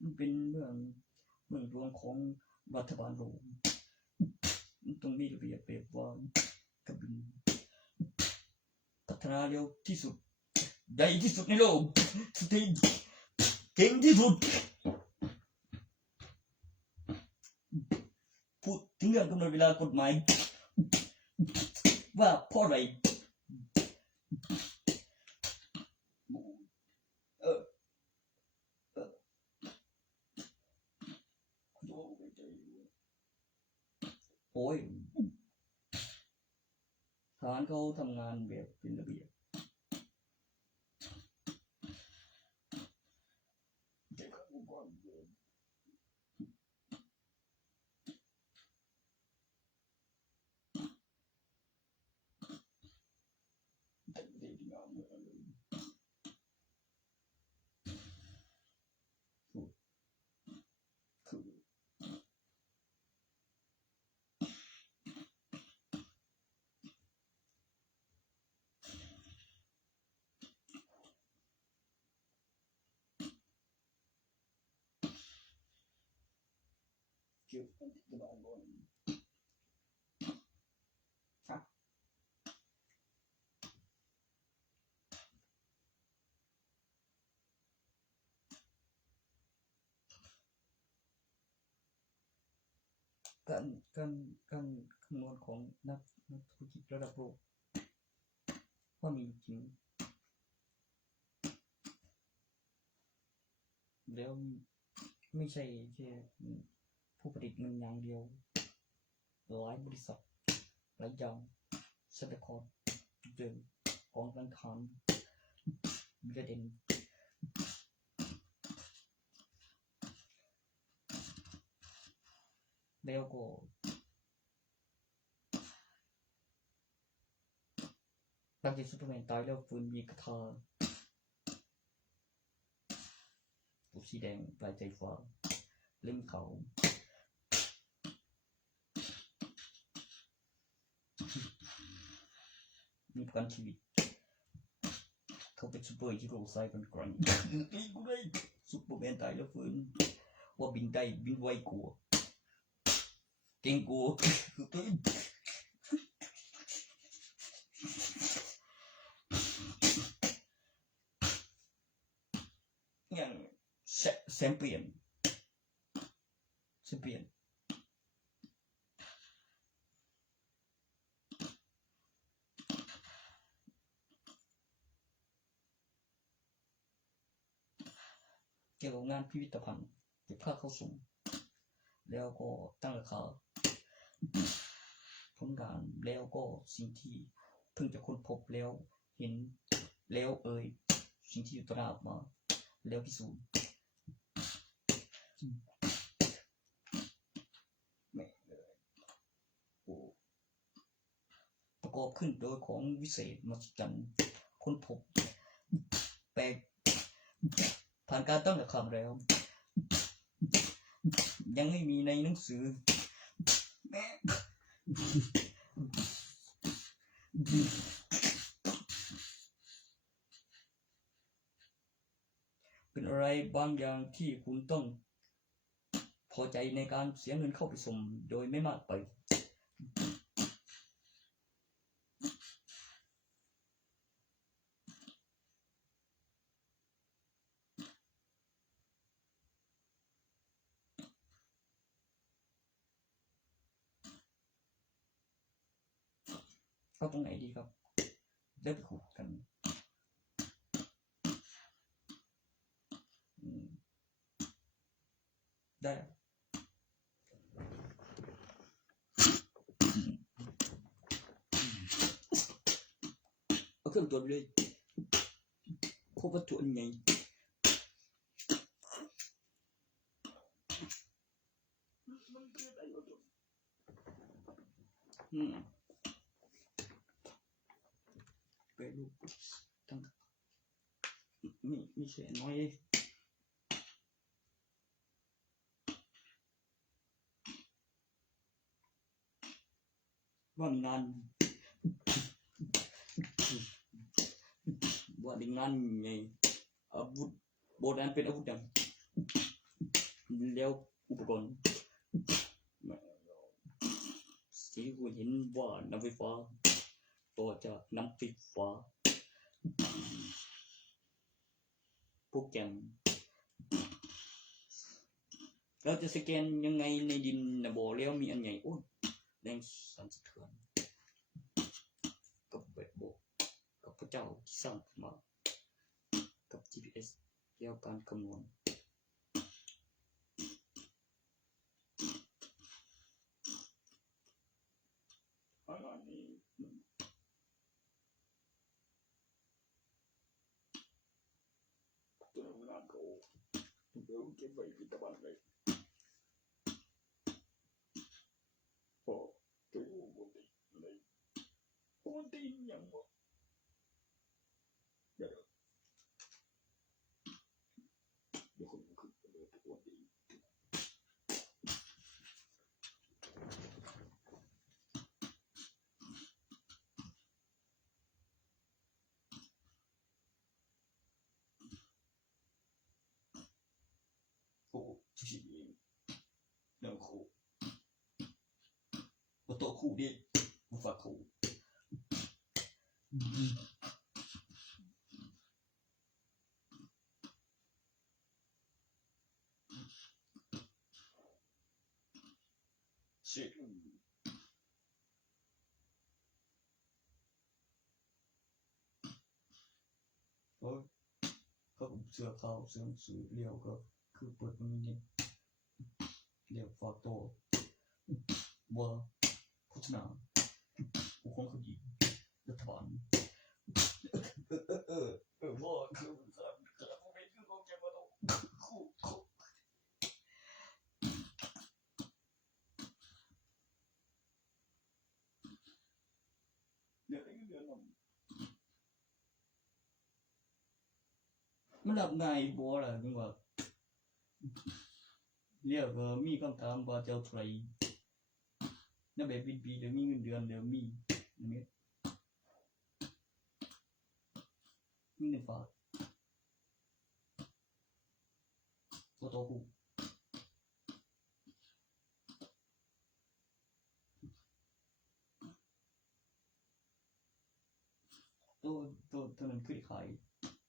มันเป็นเมืองหลวงของรัฐบาลโรมมันต้องมีระเบียบแบบว่ากบินพัฒนาเร็วที่สุดใหญ่ที่สุดในโลกสตีนเก่งที่สุดพูดถึงเรื่องกำหนดเวลากฎหมายว่าเพราะอะไรโอ้ยทหารเขาทำงานแบบเป็นระเบียบการคำนวณของนักธุรกิจระดับโลกว่ามีจริงแล้วไม่ใช่แค่ผู้ผลิตเงินอย่างเดียวหลายบริษัทหลายอย่างทรัพยากรเดินของการค้ามีประเด็นแล้วก็บางทีซูเปอร์แมนตายแล้วฟื้นมีกระทาตัวสีแดงปลายใจฟ้าเล่มเขามีประกันชีวิตเขาเป็นซูเปอร์ฮีโร่สายพันธุ์กรันกูได้ซูเปอร์แมนตายแล้วฟื้นว่าบินได้บินไวกว่าเก่งกว่าอย่างแซมเปียนเกี่ยวกับงานพิพิธภัณฑ์เก็บค่าเข้าชมแล้วก็ตั้งราคาผลงานแล้วก็สิ่งที่เพิ่งจะค้นพบแล้วเห็นแล้วสิ่งที่อยู่ตราบมาแล้วพิสูจน์ประกอบขึ้นโดยของวิเศษมหัศจรรย์ค้นพบแปลกผ่านการตั้งราคาแล้วยังไม่มีในหนังสือเป็นอะไรบางอย่างที่คุณต้องพอใจในการเสียเงินเข้าไปชมโดยไม่มากไปเข้าตรงไหนดีครับ ได้ไปขุดกันได้เอาเครื่องตรวจเลยพบวัตถุอันใหญ่ไปลูกทั้งมีเสียน้อยว่ามีงานไงอาวุธโบราณเป็นอาวุธดำแล้วอุปกรณ์ที่กูเห็นว่าน้ำไฟฟ้าต่อจากน้ำไฟฟ้าโปรแกรมเราจะสแกนยังไงในดินนะบ่แล้วมีอันใหญ่โอ้แรงสั่นสะเทือนกับแบบโบกับพระเจ้าที่สร้างขึ้นมากับ GPS แล้วการคำนวณอันนี้ตัวงานเขาเดี๋ยวเก็บไว้ที่ตะวันเลยพอตัวบนตีเลยบนตีอย่างบ่เดี๋ยวคนขึ้นไปเลยบนตีโอ้ชิบๆแล้วโคบ่โตคู่ดิบ่ฝากคู่ชิเขาเสื้อขาวเสื้อสีเลี้ยวก็คือเปิดมันนี่เลี้ยวฝากโตว่าโฆษณาผู้ครองคดีรัฐบาลว่าคือครับผมเป็นคือของแกบ่ต้องคู่เดี๋ยวมันรับง่ายบ่ล่ะถึงว่าเรียกว่ามีคำถามว่าเจ้าไทยนำแบบบินปีเดี๋ยวมีเงินเดือนเดี๋ยวมีอันนี้มีเงินฝากบ่โตคู่ตัวนั้นคือขาย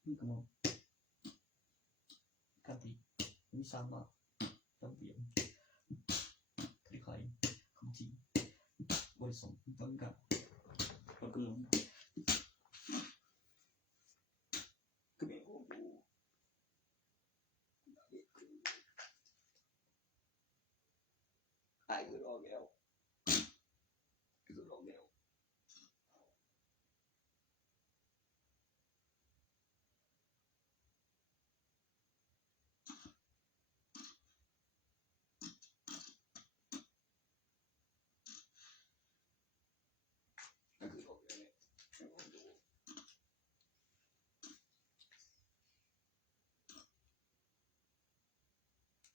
มีกำลังกันที่มีสร้างมาจำเปลี่ยนคือขายคำจริงบริสุทธิ์ต้องกันแล้วก็มีโอ้โหไอ้คือรอแล้ว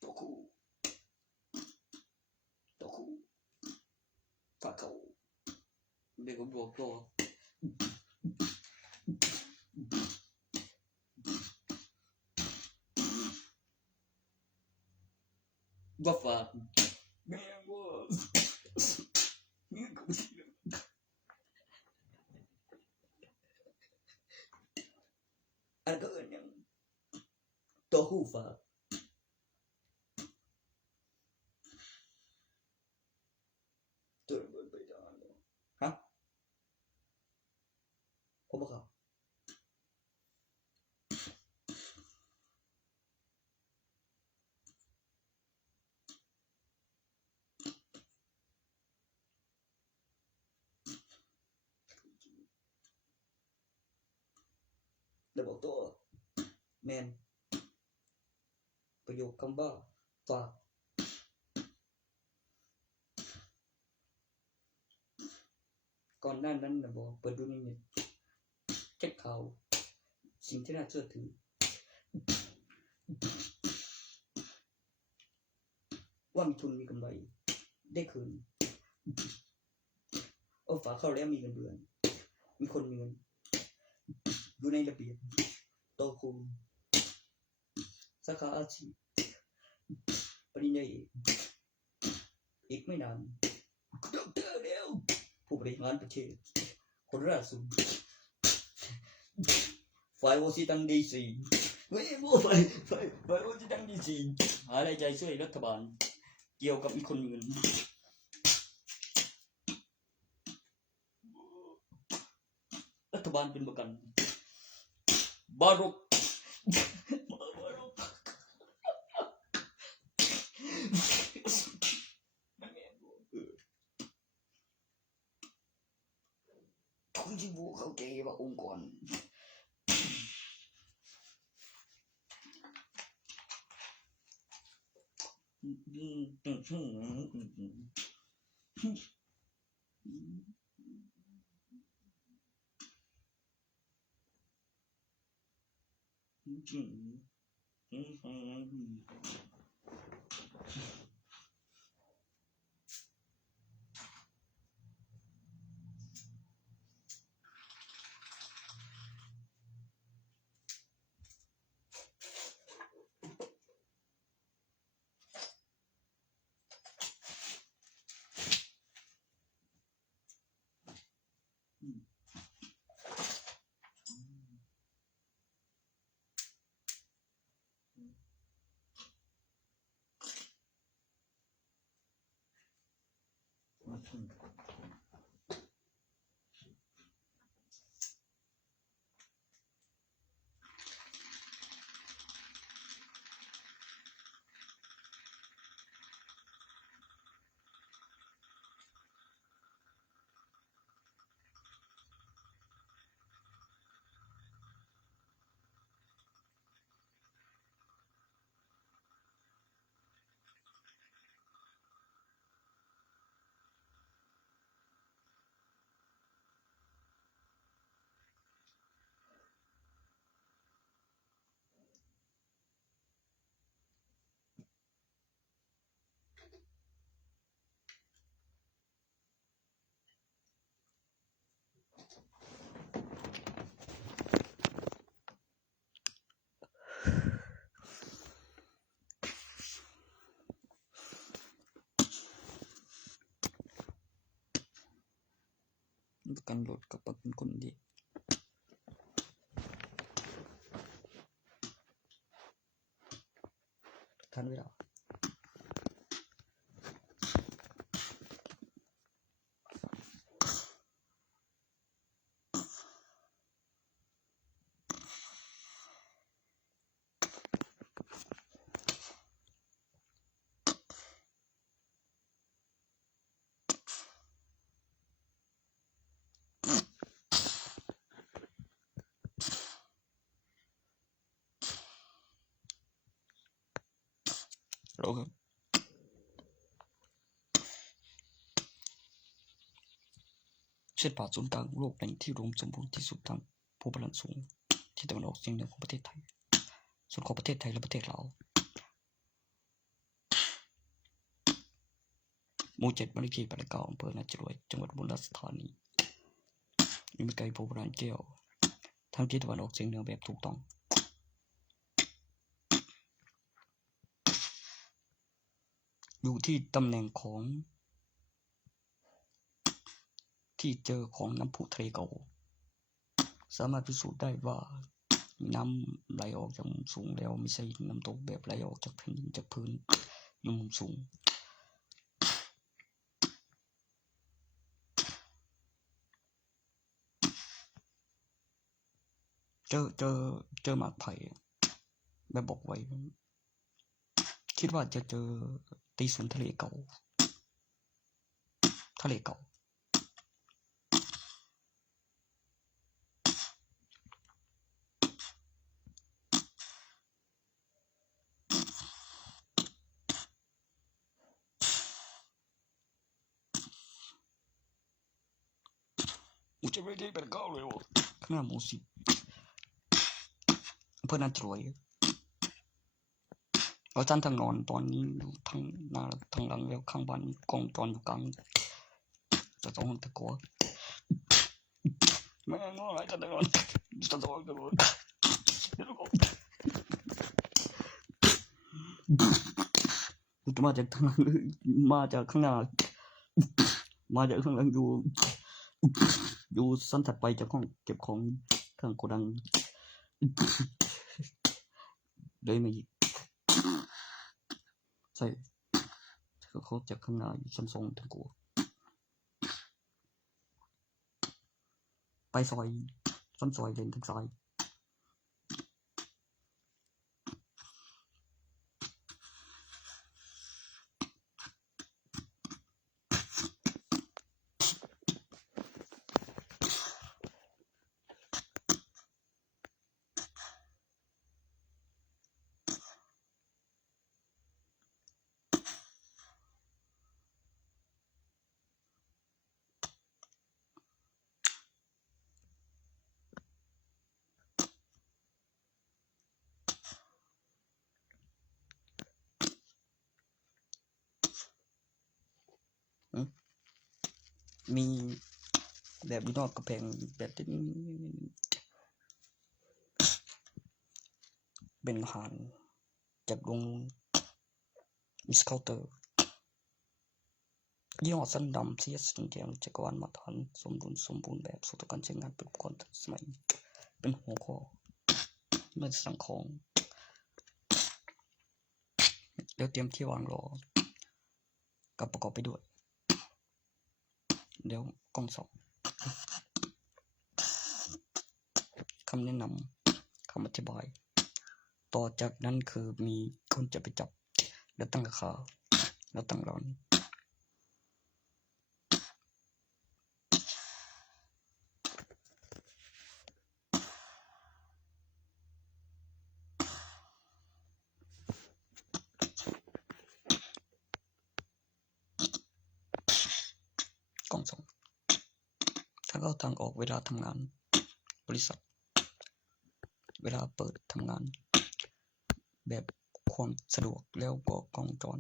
ตัวคู่ฝากเขาเด็กผมบอกตัวว่าฝากแม่ว่านี่ก็ไม่ใช่อันก็อื่นยังตัวคู่ฝากตัวเบิดไปจานฮะผมบอก แล้วบอกตัวแม่นประโยคคำว่าฝากก่อนหน้านั้นน่ะบ่เปิดดูในเน็ตเช็คข่าวสิ่งที่น่าเชื่อถือว่ามีทุนมีกำไรได้คืนฝากเข้าแล้วมีเงินเดือนมีคนมีเงินอยู่ในระเบียบโตคุมสาขาอาชีพปริญญาเอกอีกไม่นานดอกเตอร์แล้วผู้บริหารประเทศคนล่าสุดฝ่ายวอชิงตันดีซีฝ่ายวอชิงตันดีซีหาอะไรใจช่วยรัฐบาลเกี่ยวกับอีกคนมีเงินรัฐบาลเป็นประกันบารกคุณจิบูเข้าใจว่าองค์กรประกันรถกับประกันคนดีทันเวลาโอเคเช่นป่าศูนย์กลางโลกแหล่งที่รวมสมบูรณ์ที่สุดทางผู้พลังสูงที่ตะวันออกเฉียงเหนือของประเทศไทยส่วนของประเทศไทยและประเทศลาวหมู่7บ้านเลขที่89อำเภอนาจรวยจังหวัดอุบลราชธานีอยู่ไม่ไกลโพธิ์รานแก้วทางทิศตะวันออกเฉียงเหนือแบบถูกต้องอยู่ที่ตำแหน่งของที่เจอของน้ำพุทะเลเก่าสามารถพิสูจน์ได้ว่าน้ำไหลออกจากมุมสูงแล้วไม่ใช่น้ำตกแบบไหลออกจากแผ่นดินจากพื้นอยู่มุมสูงเจอหมากไผ่แบบบอกไว้คิดว่าจะเจอตีศูนย์ทะเลเก่า กูจะไม่ได้เป็นก้าวเลยวะข้างหน้าหมูสิเพื่อนน่าจะรวยเราจันทางนอนตอนนี้อยู่ทางหน้าทางหลังแล้วข้างบ้านมีกล้องจรอยู่กลางจะต้องตะโกนแม่งอะไรจะนอนจะต้องตะโกนกูมาจากทางหลังมาจากข้างหน้ามาจากข้างหลังอยู่สั้นถัดไปจากห้องเก็บของข้างโกดังเลยมาอีกใช่เขาจากข้างหน้าอยู่ชั้น2ถึงกูไปซอยชั้นซอยเลนทางซ้ายมีแบบอยู่นอกกระแพงแบบที่เป็นอาหารจากโรงมิสเคาน์เตอร์ยี่ห้อสันดำเสียสิ่งเดียวจักรวาลมาตรฐานสมบูรณ์แบบสู่การใช้งานเป็นอุปกรณ์ทันสมัยเป็นหัวข้อเมื่อสั่งของแล้วเตรียมที่วางรอกับประกอบไปด้วยเดี๋ยวกล้องส่องคำแนะนำคำอธิบายต่อจากนั้นคือมีคนจะไปจับแล้วตั้งราคาแล้วตั้งร้านกล้องส่องถ้าเข้าทางออกเวลาทำงานบริษัทเวลาเปิดทำงานแบบความสะดวกแล้วก็กล้องจร